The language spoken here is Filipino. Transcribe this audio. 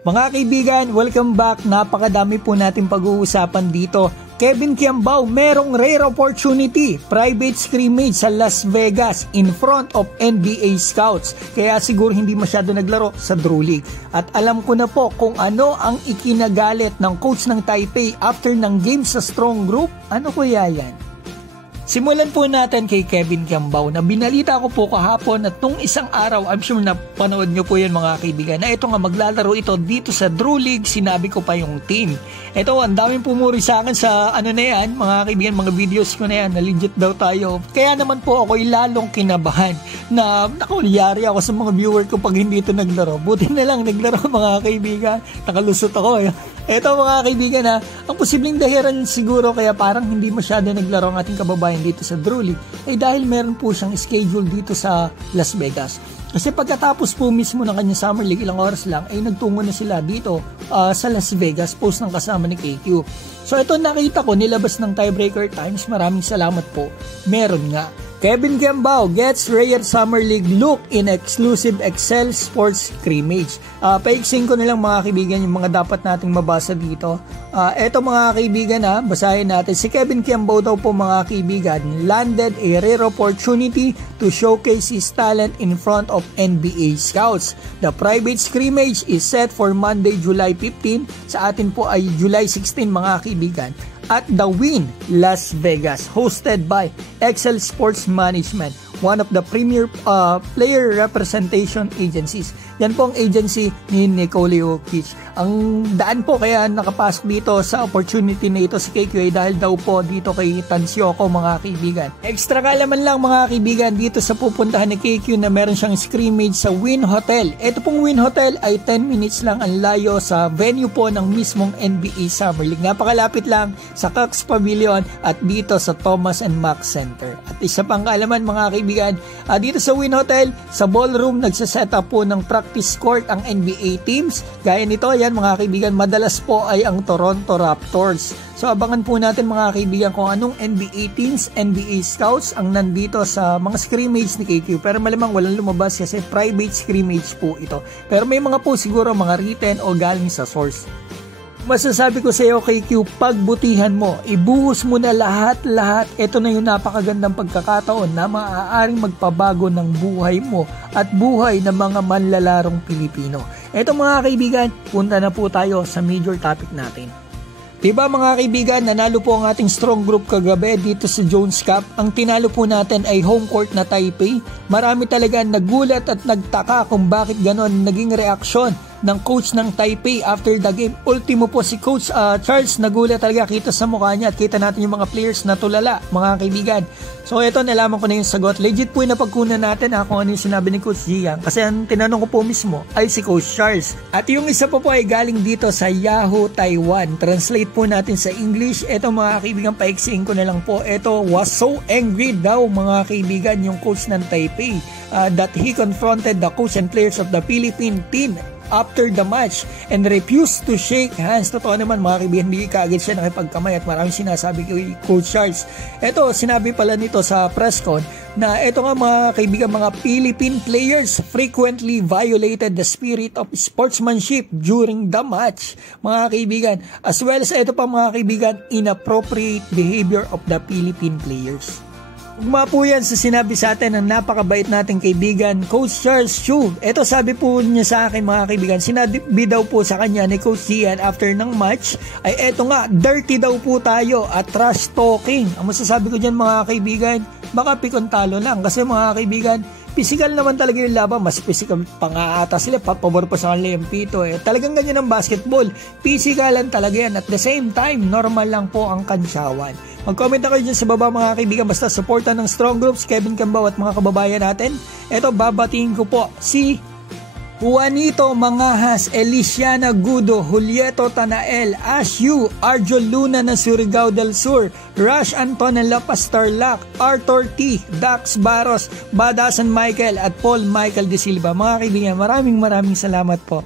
Mga kaibigan, welcome back. Napakadami po natin pag-uusapan dito. Kevin Kiambao, merong rare opportunity, private scrimmage sa Las Vegas in front of NBA scouts. Kaya siguro hindi masyado naglaro sa Drew League. At alam ko na po kung ano ang ikinagalit ng coach ng Taipei after ng game sa strong group. Ano kaya yan? Simulan po natin kay Kevin Kiambao na binalita ko po kahapon at nung isang araw, I'm sure na panood nyo po yan mga kaibigan, na ito nga maglalaro ito dito sa Drew League, sinabi ko pa yung team. Ito, ang daming pumuri sa akin sa ano na yan, mga kaibigan, mga videos ko na yan, na legit daw tayo. Kaya naman po ako'y lalong kinabahan na yari ako sa mga viewer ko pag hindi ito naglaro. Buti na lang naglaro mga kaibigan, nakalusot ako. Ito mga kaibigan ang posibleng dahilan siguro kaya parang hindi masyado naglaro ang ating kababayan dito sa Drew League ay dahil meron po siyang schedule dito sa Las Vegas. Kasi pagkatapos po mismo ng kanyang Summer League, ilang oras lang ay nagtungo na sila dito sa Las Vegas, post ng kasama ni KQ. So ito nakita ko, nilabas ng Tiebreaker Times, maraming salamat po. Meron nga. Kevin Kiambao gets rare Summer League look in exclusive Excel Sports scrimmage. Paiksin ko nilang mga kaibigan yung mga dapat nating mabasa dito. Eto mga kaibigan basahin natin. Si Kevin Kiambao daw po mga kaibigan landed a rare opportunity to showcase his talent in front of NBA scouts. The private scrimmage is set for Monday, July 15. Sa atin po ay July 16 mga kaibigan. At The Wynn, Las Vegas, hosted by Excel Sports Management, one of the premier player representation agencies. Yan po ang agency ni Nikola Jokic. Ang daan po kaya nakapasok dito sa opportunity na ito si KQ dahil daw po dito kay Tansioko mga kaibigan. Extra kalaman lang mga kaibigan dito sa pupuntahan ni KQ na meron siyang scrimmage sa Wynn Hotel. Ito pong Wynn Hotel ay 10 minutes lang ang layo sa venue po ng mismong NBA Summer League. Napakalapit lang sa Cox Pavilion at dito sa Thomas and Mack Center. At isa pang kaalaman mga kaibigan, dito sa Wynn Hotel, sa ballroom nagsaset up po ng practice court ang NBA teams. Gaya nito, yan mga kaibigan, madalas po ay ang Toronto Raptors. So abangan po natin mga kaibigan kung anong NBA teams, NBA scouts ang nandito sa mga scrimmage ni KQ. Pero malamang walang lumabas kasi private scrimmage po ito. Pero may mga po siguro mga written o galing sa source. Masasabi ko sa iyo KQ, pagbutihan mo, ibuhos mo na lahat-lahat. Ito na yung napakagandang pagkakataon na maaaring magpabago ng buhay mo at buhay ng mga manlalarong Pilipino. Ito mga kaibigan, punta na po tayo sa major topic natin. Diba mga kaibigan, nanalo po ang ating strong group kagabi dito sa Jones Cup. Ang tinalo po natin ay home court na Taipei. Marami talaga nagulat at nagtaka kung bakit ganon naging reaksyon ng coach ng Taipei after the game. Ultimo po si Coach Charles, nagulat talaga, kita sa mukha niya at kita natin yung mga players na tulala mga kaibigan. So ito, nalaman ko na yung sagot. Legit po yung napagkunan natin kung ano yung sinabi ni Coach Jiang kasi ang tinanong ko po mismo ay si Coach Charles. At yung isa po ay galing dito sa Yahoo Taiwan. Translate po natin sa English. Ito mga kaibigan, paiksiin ko na lang po. Ito, was so angry daw mga kaibigan yung coach ng Taipei that he confronted the coach and players of the Philippine team after the match and refused to shake hands. Totoo naman mga kaibigan, hindi kaagad siya nakipagkamay at maraming sinasabi kay Coach Charles. Ito, sinabi pala nito sa press con na ito nga mga kaibigan, mga Philippine players frequently violated the spirit of sportsmanship during the match mga kaibigan, as well as ito pa mga kaibigan, inappropriate behavior of the Philippine players. Ugma po yan sa sinabi sa atin ng napakabait nating kaibigan, Coach Charles Chu. Ito sabi po niya sa akin mga kaibigan, sinabi daw po sa kanya ni Coach Jian after ng match, ay eto nga, dirty daw po tayo at trash talking. Ang masasabi ko dyan mga kaibigan, baka pikon talo lang kasi mga kaibigan, physical naman talaga yung laban, mas physical pa nga ata sila, pabor pa sa kanila yung pito Talagang ganyan ang basketball, physikalan talaga yan. At the same time, normal lang po ang kansyawan. Mag-comment na kayo dyan sa baba mga kaibigan, basta supportan ng strong groups, Kevin Kiambao at mga kababayan natin. Ito, babatiin ko po si Juanito Mangahas, Elisiana Gudo, Julieto Tanael, Ashu, Arjo Luna ng Surigao del Sur, Rush Antonella Pastarlac, Arthur T, Dax Baros, Badasan Michael at Paul Michael De Silva. Mga kaibigan, maraming salamat po.